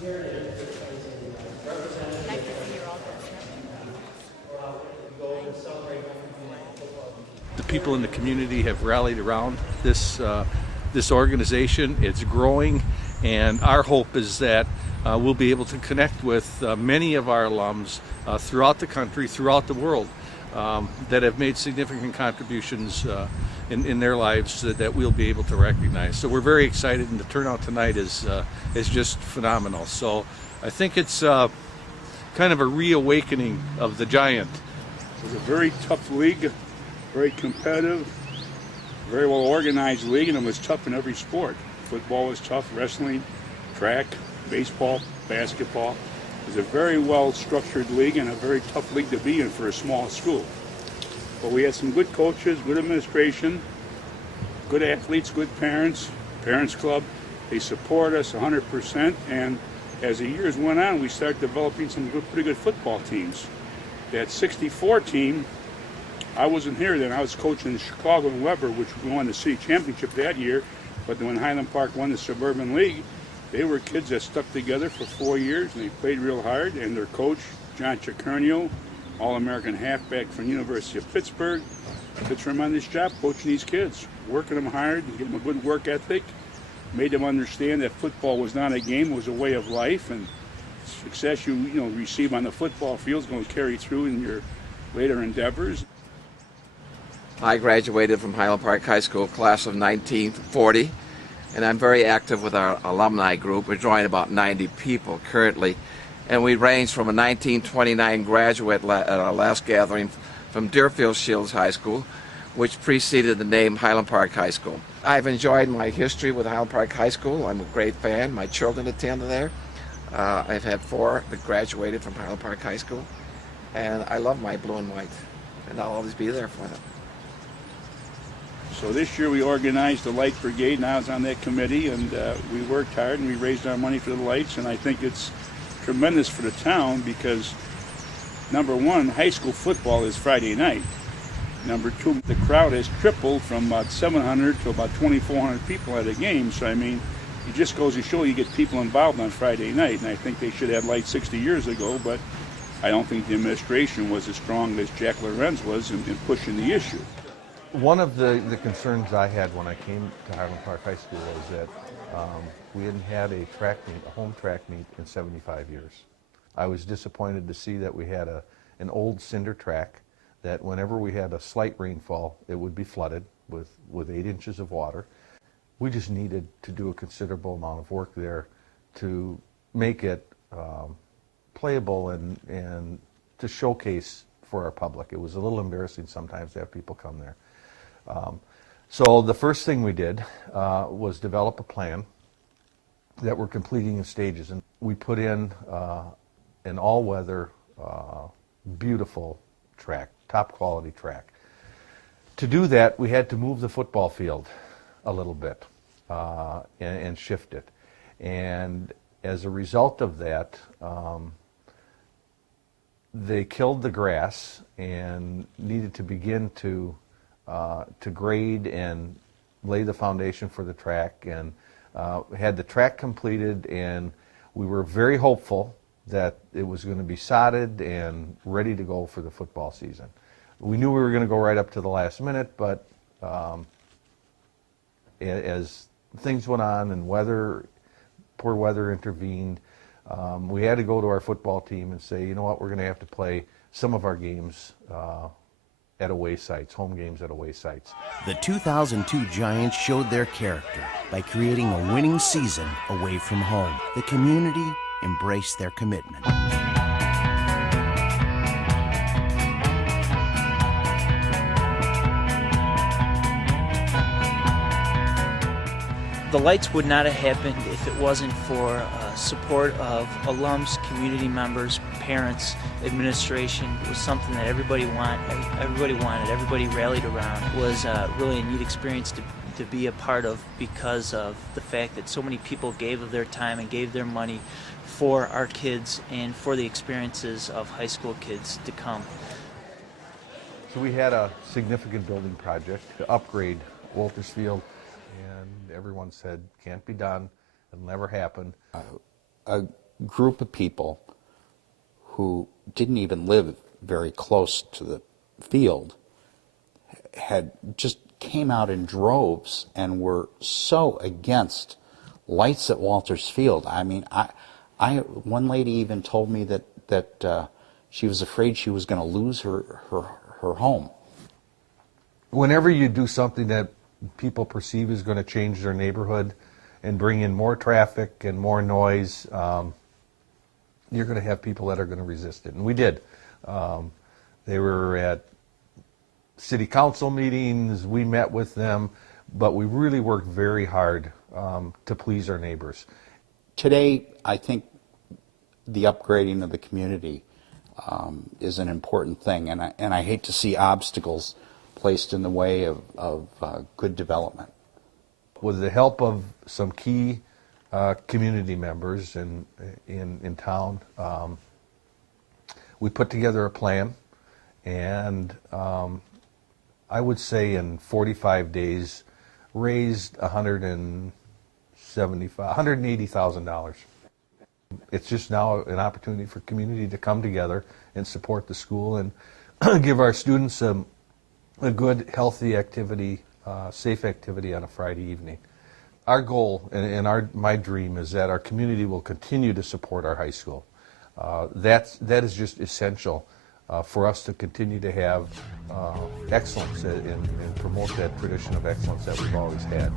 Nice to see you're all dressed The people in the community have rallied around this organization. It's growing, and our hope is that we'll be able to connect with many of our alums throughout the country, throughout the world, that have made significant contributions in their lives that we'll be able to recognize. So we're very excited, and the turnout tonight is just phenomenal. So I think it's kind of a reawakening of the Giant. It's a very tough league, very competitive, very well organized league, and it was tough in every sport. Football was tough, wrestling, track, baseball, basketball. It was a very well structured league and a very tough league to be in for a small school. But we had some good coaches, good administration, good athletes, good parents, parents club. They support us 100%, and as the years went on, we started developing some pretty good football teams. That 64 team, I wasn't here then. I was coaching in Chicago and Weber, which we won the city championship that year. But when Highland Park won the Suburban League, they were kids that stuck together for 4 years, and they played real hard. And their coach, John Chicernio, All-American halfback from the University of Pittsburgh, puts him on this job coaching these kids, working them hard, and getting them a good work ethic, made them understand that football was not a game, it was a way of life, and success you receive on the football field is going to carry through in your later endeavors. I graduated from Highland Park High School, class of 1940, and I'm very active with our alumni group. We're drawing about 90 people currently, and we range from a 1929 graduate at our last gathering from Deerfield Shields High School, which preceded the name Highland Park High School. I've enjoyed my history with Highland Park High School. I'm a great fan. My children attend there. I've had 4 that graduated from Highland Park High School, and I love my blue and white, and I'll always be there for them. So this year we organized the Light Brigade, and I was on that committee, and we worked hard and we raised our money for the lights, and I think it's tremendous for the town because, number one, high school football is Friday night. Number 2, the crowd has tripled from about 700 to about 2,400 people at a game, so I mean, it just goes to show you get people involved on Friday night, and I think they should have lights 60 years ago, but I don't think the administration was as strong as Jack Lorenz was in pushing the issue. One of the concerns I had when I came to Highland Park High School was that we hadn't had a home track meet in 75 years. I was disappointed to see that we had an old cinder track that whenever we had a slight rainfall, it would be flooded with 8 inches of water. We just needed to do a considerable amount of work there to make it playable and to showcase for our public. It was a little embarrassing sometimes to have people come there. So the first thing we did was develop a plan that we're completing in stages, and we put in an all-weather, beautiful track, top quality track. To do that, we had to move the football field a little bit and shift it. And as a result of that, they killed the grass and needed to begin to grade and lay the foundation for the track, and had the track completed, and we were very hopeful that it was going to be sodded and ready to go for the football season. We knew we were going to go right up to the last minute, but as things went on and poor weather intervened, we had to go to our football team and say, you know what, we're going to have to play some of our games at away sites, home games at away sites. The 2002 Giants showed their character by creating a winning season away from home. The community embraced their commitment. The lights would not have happened if it wasn't for support of alums, community members, parents, administration. It was something that everybody wanted, everybody rallied around. It was really a neat experience to be a part of because of the fact that so many people gave of their time and gave their money for our kids and for the experiences of high school kids to come. So we had a significant building project to upgrade Walters Field, and everyone said, can't be done, it'll never happen. group of people who didn't even live very close to the field had just came out in droves and were so against lights at Walters Field. I mean, one lady even told me that she was afraid she was going to lose her home. Whenever you do something that people perceive is going to change their neighborhood and bring in more traffic and more noise, you're going to have people that are going to resist it. And we did. They were at city council meetings, we met with them, but we really worked very hard to please our neighbors. Today, I think the upgrading of the community is an important thing, and I hate to see obstacles placed in the way of good development. With the help of some key community members in town, we put together a plan, and I would say in 45 days raised $180,000. It's just now an opportunity for community to come together and support the school and give our students a good, healthy activity, safe activity on a Friday evening. Our goal and my dream is that our community will continue to support our high school. That is just essential for us to continue to have excellence and promote that tradition of excellence that we've always had.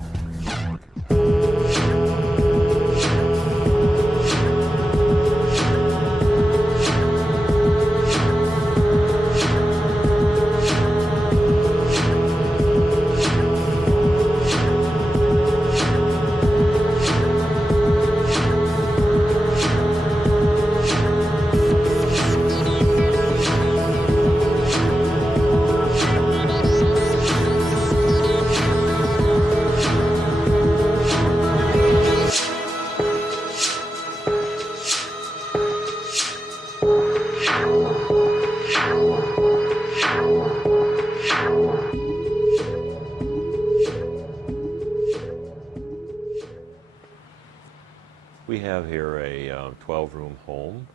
We have here a 12-room home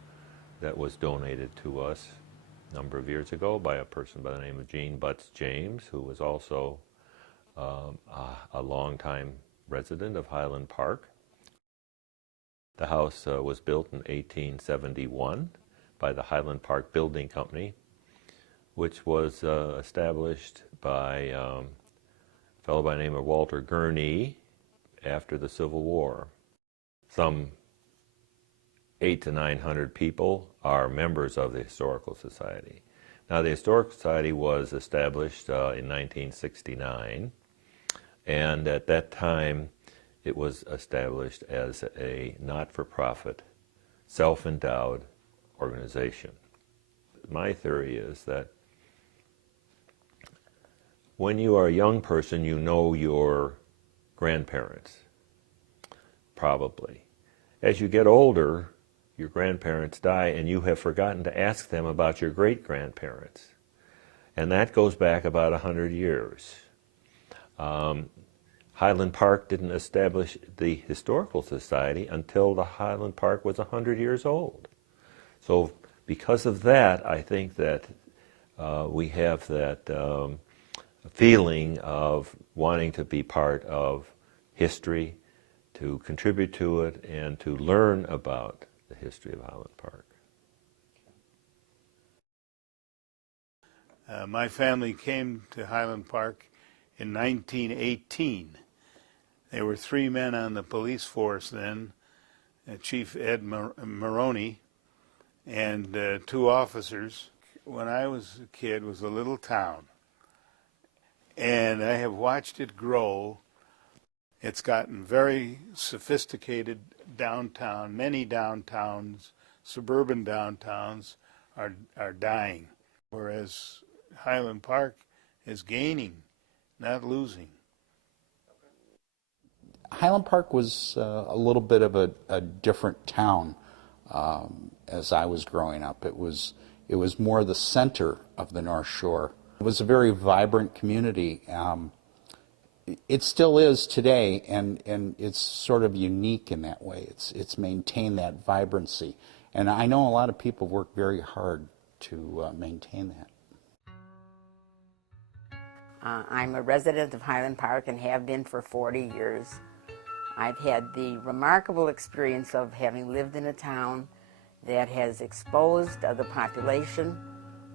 that was donated to us a number of years ago by a person by the name of Jean Butts James, who was also a longtime resident of Highland Park. The house was built in 1871 by the Highland Park Building Company, which was established by a fellow by the name of Walter Gurney after the Civil War. Some 800 to 900 people are members of the Historical Society. Now, the Historical Society was established in 1969, and at that time it was established as a not-for-profit, self-endowed organization. My theory is that when you are a young person, you know your grandparents, probably. As you get older, your grandparents die, and you have forgotten to ask them about your great-grandparents. And that goes back about 100 years. Highland Park didn't establish the Historical Society until the Highland Park was 100 years old. So because of that, I think that we have that feeling of wanting to be part of history, to contribute to it, and to learn about the history of Highland Park. My family came to Highland Park in 1918. There were 3 men on the police force then, Chief Ed Maroney and 2 officers. When I was a kid, it was a little town. And I have watched it grow. It's gotten very sophisticated downtown. Many downtowns, suburban downtowns, are dying, whereas Highland Park is gaining, not losing. Highland Park was a little bit of a different town as I was growing up. It was more the center of the North Shore. It was a very vibrant community. it still is today, and it's sort of unique in that way. It's maintained that vibrancy, and I know a lot of people work very hard to maintain that. I'm a resident of Highland Park and have been for 40 years. I've had the remarkable experience of having lived in a town that has exposed the population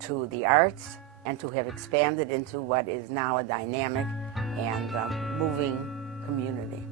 to the arts and to have expanded into what is now a dynamic and moving community.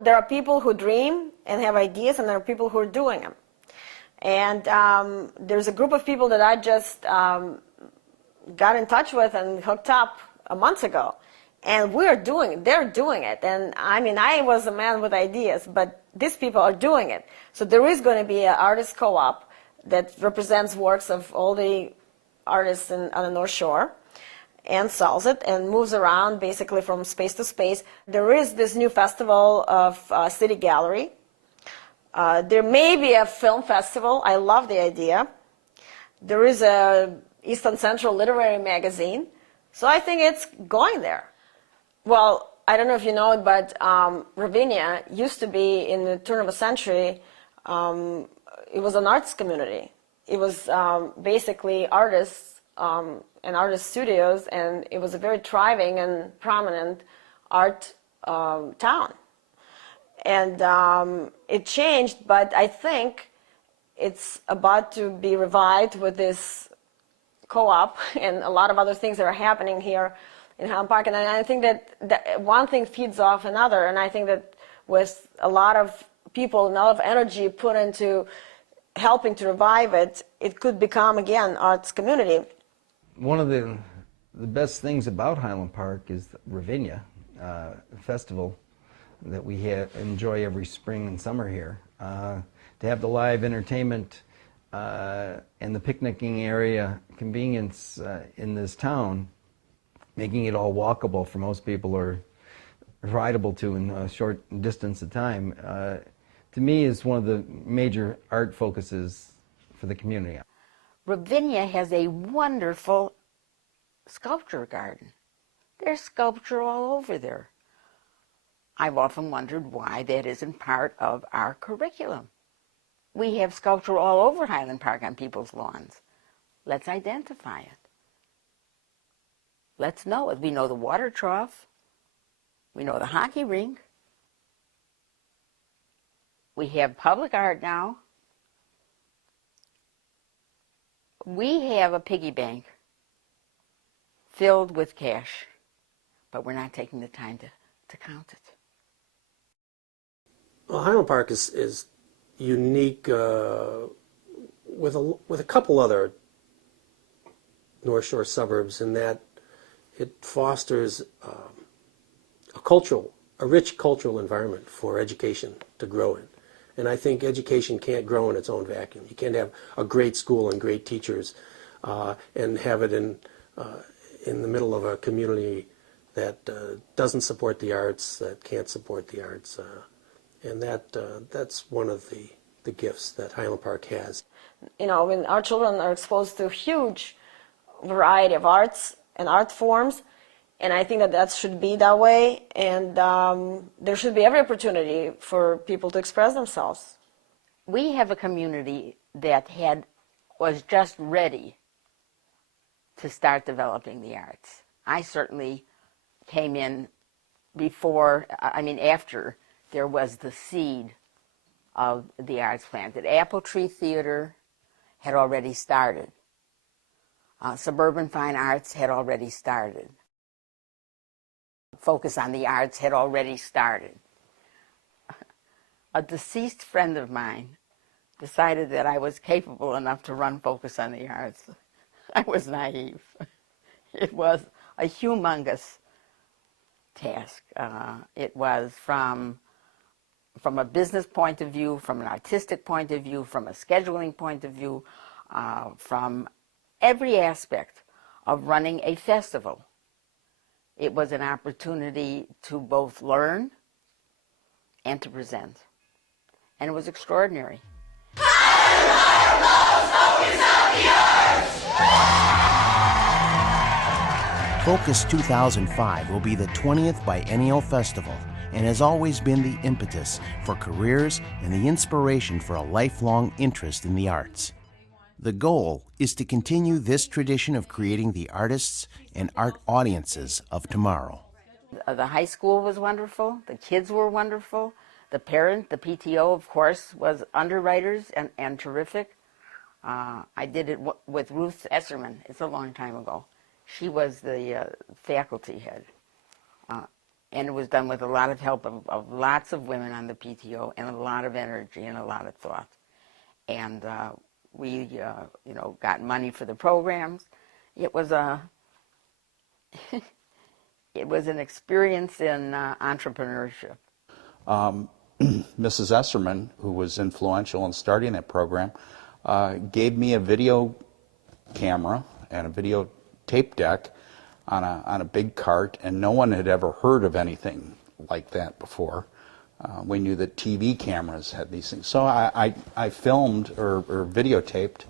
There are people who dream and have ideas, and there are people who are doing them. And there's a group of people that I just got in touch with and hooked up a month ago. And they're doing it. And I mean, I was a man with ideas, but these people are doing it. So there is going to be an artist co-op that represents works of all the artists on the North Shore, and sells it and moves around basically from space to space. There is this new festival of City Gallery. There may be a film festival. I love the idea. There is a Eastern Central Literary Magazine. So I think it's going there. Well, I don't know if you know it, but Ravinia used to be, in the turn of a century, it was an arts community. It was basically artists and artist studios, and it was a very thriving and prominent art town. And it changed, but I think it's about to be revived with this co-op and a lot of other things that are happening here in Highland Park. And I think that one thing feeds off another, and I think that with a lot of people and a lot of energy put into helping to revive it, it could become, again, arts community. One of the best things about Highland Park is Ravinia, festival that we enjoy every spring and summer here. To have the live entertainment and the picnicking area convenience in this town, making it all walkable for most people or rideable to in a short distance of time, to me is one of the major art focuses for the community. Ravinia has a wonderful sculpture garden. There's sculpture all over there. I've often wondered why that isn't part of our curriculum. We have sculpture all over Highland Park on people's lawns. Let's identify it. Let's know it. We know the water trough. We know the hockey rink. We have public art now. We have a piggy bank filled with cash, but we're not taking the time to count it. Well, Highland Park is unique with a couple other North Shore suburbs in that it fosters a rich cultural environment for education to grow in. And I think education can't grow in its own vacuum. You can't have a great school and great teachers and have it in the middle of a community that doesn't support the arts, that can't support the arts. And that's one of the gifts that Highland Park has. You know, when our children are exposed to a huge variety of arts and art forms, and I think that should be that way, and there should be every opportunity for people to express themselves. We have a community that was just ready to start developing the arts. I certainly came in after there was the seed of the arts planted. Apple Tree Theater had already started. Suburban Fine Arts had already started. Focus on the Arts had already started. A deceased friend of mine decided that I was capable enough to run Focus on the Arts. I was naive. It was a humongous task. It was from a business point of view, from an artistic point of view, from a scheduling point of view, from every aspect of running a festival. It was an opportunity to both learn and to present. And it was extraordinary. Focus 2005 will be the 20th biennial festival and has always been the impetus for careers and the inspiration for a lifelong interest in the arts. The goal is to continue this tradition of creating the artists and art audiences of tomorrow. The high school was wonderful. The kids were wonderful. The parent, the PTO, of course, was underwriters and terrific. I did it with Ruth Esserman. It's a long time ago. She was the faculty head. And it was done with a lot of help of lots of women on the PTO and a lot of energy and a lot of thought. And we, got money for the programs. It was it was an experience in entrepreneurship. Mrs. Esserman, who was influential in starting that program, gave me a video camera and a video tape deck on a big cart, and no one had ever heard of anything like that before. We knew that TV cameras had these things. So I filmed or videotaped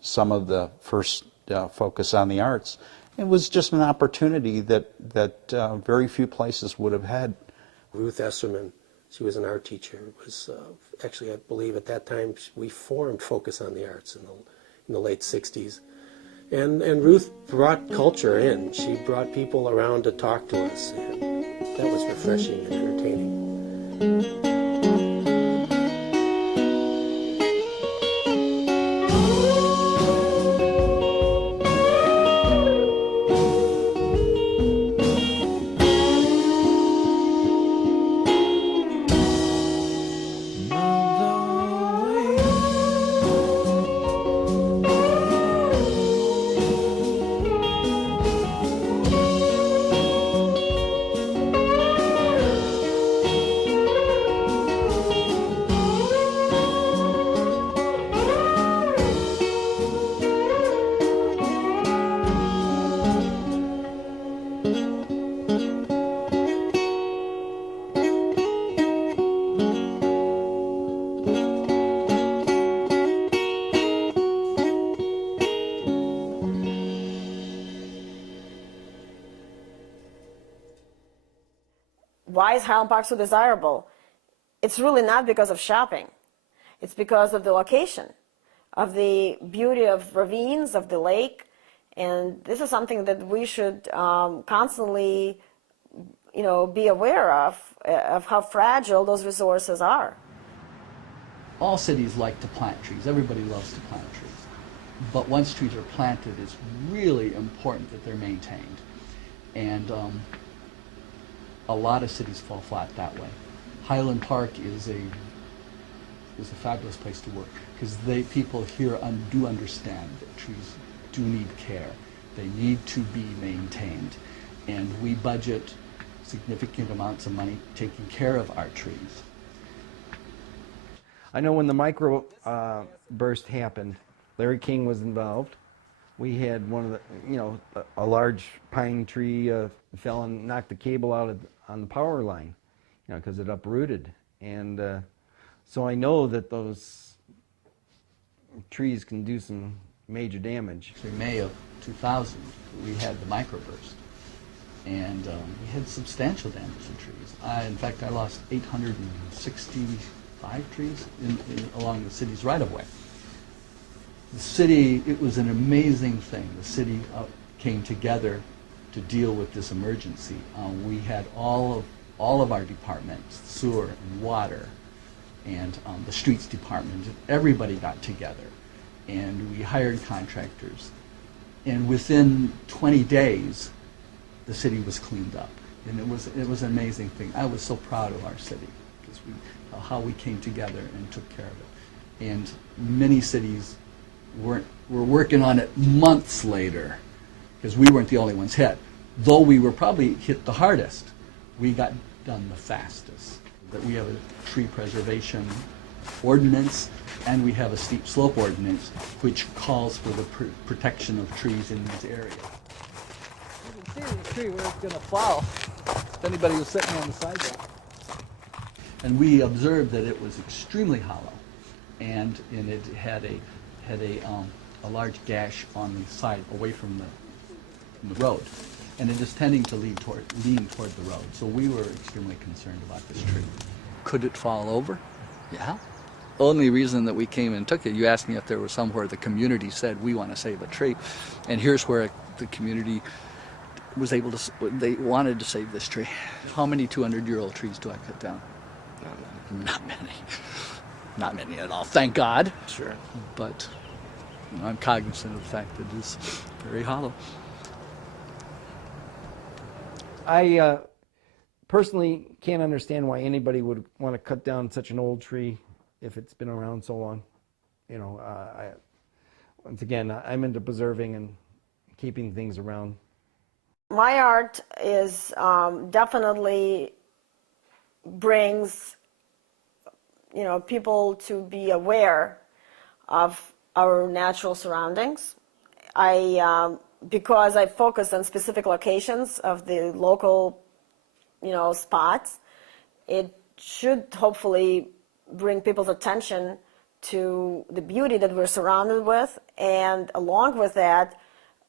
some of the first Focus on the Arts. It was just an opportunity that very few places would have had. Ruth Esserman, she was an art teacher, was actually, I believe at that time, we formed Focus on the Arts in the late 60s. And Ruth brought culture in. She brought people around to talk to us, and that was refreshing and entertaining. Why is Highland Park so desirable? It's really not because of shopping. It's because of the location, of the beauty of ravines, of the lake, and this is something that we should constantly, be aware of how fragile those resources are. All cities like to plant trees. Everybody loves to plant trees. But once trees are planted, it's really important that they're maintained. And a lot of cities fall flat that way. Highland Park is a fabulous place to work because people here do understand that trees do need care. They need to be maintained, and we budget significant amounts of money taking care of our trees. I know when the micro burst happened, Larry King was involved. We had one of the, a large pine tree fell and knocked the cable out on the power line, because it uprooted. And so I know that those trees can do some major damage. In May of 2000, we had the microburst, and we had substantial damage in trees. In fact, I lost 865 trees along the city's right-of-way. The city, it was an amazing thing. The city came together to deal with this emergency. We had all of our departments, sewer and water, and the streets department. Everybody got together, and we hired contractors. And within 20 days, the city was cleaned up. And it was an amazing thing. I was so proud of our city because how we came together and took care of it. And many cities were working on it months later because we weren't the only ones hit. Though we were probably hit the hardest, we got done the fastest. That we have a tree preservation ordinance and we have a steep slope ordinance which calls for the protection of trees in these areas. You can see the tree where it's going to fall if anybody was sitting on the sidewalk. And we observed that it was extremely hollow, and it had a large gash on the side away from the road, and it is tending to lean toward the road. So we were extremely concerned about this tree. Could it fall over? Yeah. Only reason that we came and took it, you asked me if there was somewhere the community said we want to save a tree, and here's where the community was able to, they wanted to save this tree. How many 200-year-old trees do I cut down? Not many. Not many at all, thank God. Sure. But I'm cognizant of the fact that it's very hollow. I personally can't understand why anybody would want to cut down such an old tree if it's been around so long. You know, once again, I'm into preserving and keeping things around. My art is definitely brings, you know, people to be aware of our natural surroundings. Because I focus on specific locations of the local, you know, spots, it should hopefully bring people's attention to the beauty that we're surrounded with, and along with that,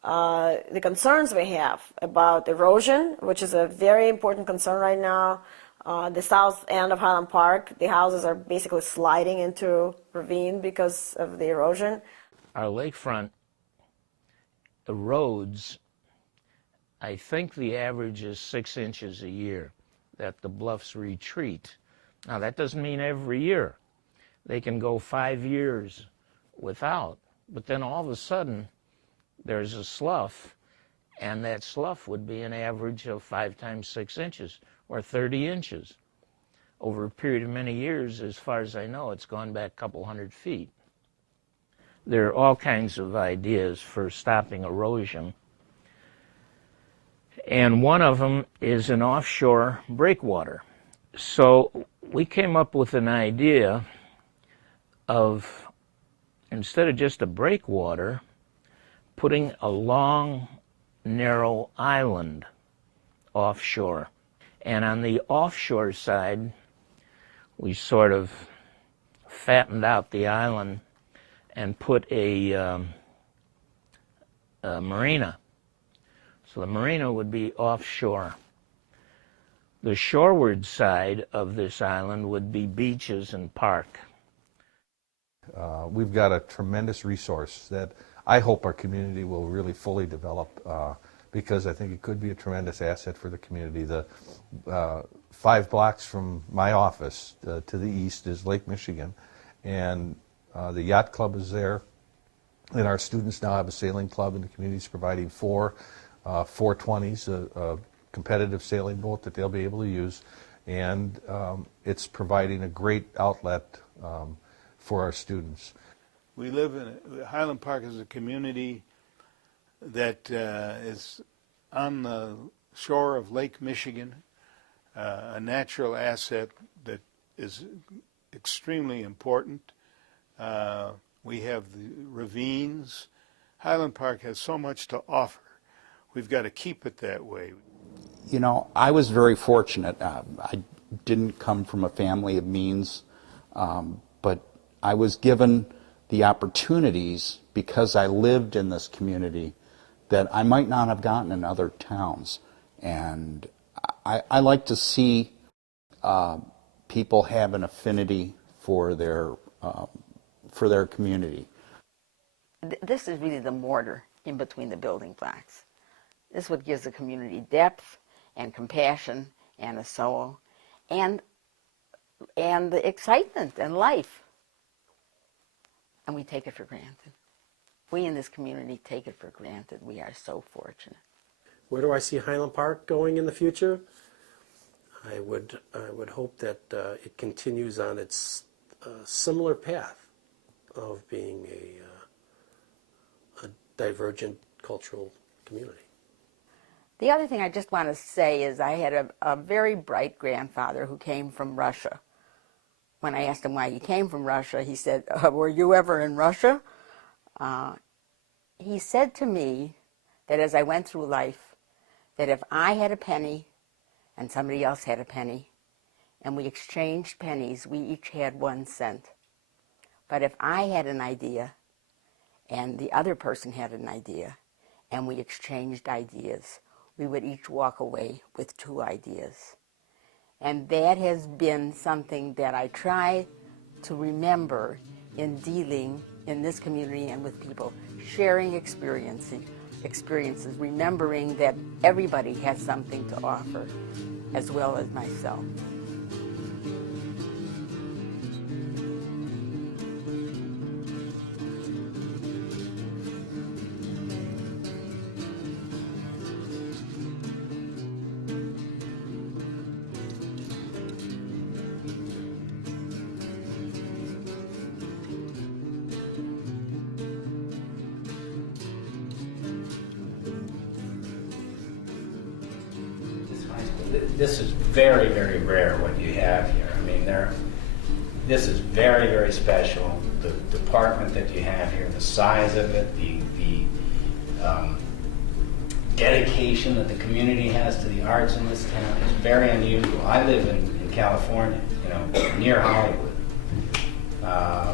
the concerns we have about erosion, which is a very important concern right now. The south end of Highland Park, the houses are basically sliding into ravine because of the erosion. Our lakefront erodes, I think the average is 6 inches a year that the bluffs retreat. Now that doesn't mean every year. They can go 5 years without, but then all of a sudden there's a slough, and that slough would be an average of 5 times 6 inches, or 30 inches. Over a period of many years, as far as I know, it's gone back a couple 100 feet. There are all kinds of ideas for stopping erosion, and one of them is an offshore breakwater. So we came up with an idea of, instead of just a breakwater, putting a long, narrow island offshore. And on the offshore side, we sort of fattened out the island and put a marina. So the marina would be offshore. The shoreward side of this island would be beaches and park. We've got a tremendous resource that I hope our community will really fully develop, because I think it could be a tremendous asset for the community. The 5 blocks from my office to the east is Lake Michigan, and the yacht club is there, and our students now have a sailing club, and the community is providing 4 420s, a competitive sailing boat that they'll be able to use, and it's providing a great outlet for our students. We live in Highland Park is a community that is on the shore of Lake Michigan, a natural asset that is extremely important. We have the ravines. Highland Park has so much to offer. We've got to keep it that way. You know, I was very fortunate. I didn't come from a family of means, but I was given the opportunities because I lived in this community that I might not have gotten in other towns. And I like to see people have an affinity for their community. This is really the mortar in between the building blocks. This is what gives the community depth and compassion and a soul and the excitement and life. And we take it for granted. We in this community take it for granted. We are so fortunate. Where do I see Highland Park going in the future? I would hope that it continues on its similar path of being a divergent cultural community. The other thing I just want to say is I had a very bright grandfather who came from Russia. When I asked him why he came from Russia, he said, were you ever in Russia? He said to me that as I went through life, that if I had a penny and somebody else had a penny, and we exchanged pennies, we each had 1 cent. But if I had an idea and the other person had an idea, and we exchanged ideas, we would each walk away with 2 ideas. And that has been something that I try to remember in dealing in this community and with people, sharing experiences, remembering that everybody has something to offer, as well as myself. This is very, very rare what you have here. I mean, this is very, very special. The department that you have here, the size of it, the dedication that the community has to the arts in this town is very unusual. I live in California, near Hollywood,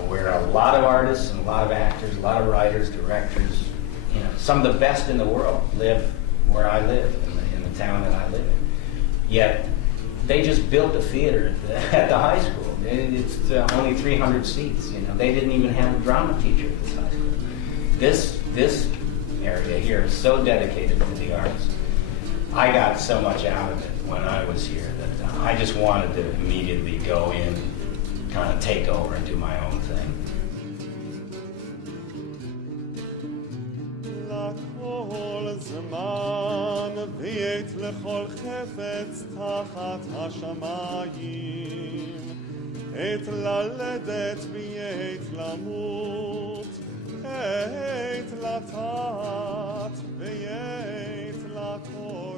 where a lot of artists and a lot of actors, a lot of writers, directors, some of the best in the world live where I live, in the town that I live in. Yet, they just built a theater at the high school. It's only 300 seats. They didn't even have a drama teacher at this high school. This area here is so dedicated to the arts. I got so much out of it when I was here that I just wanted to immediately go in, kind of take over and do my own thing. ועת לכל חפץ תחת השמיים, עת ללדת ועת למות, עת לטעת ועת לכל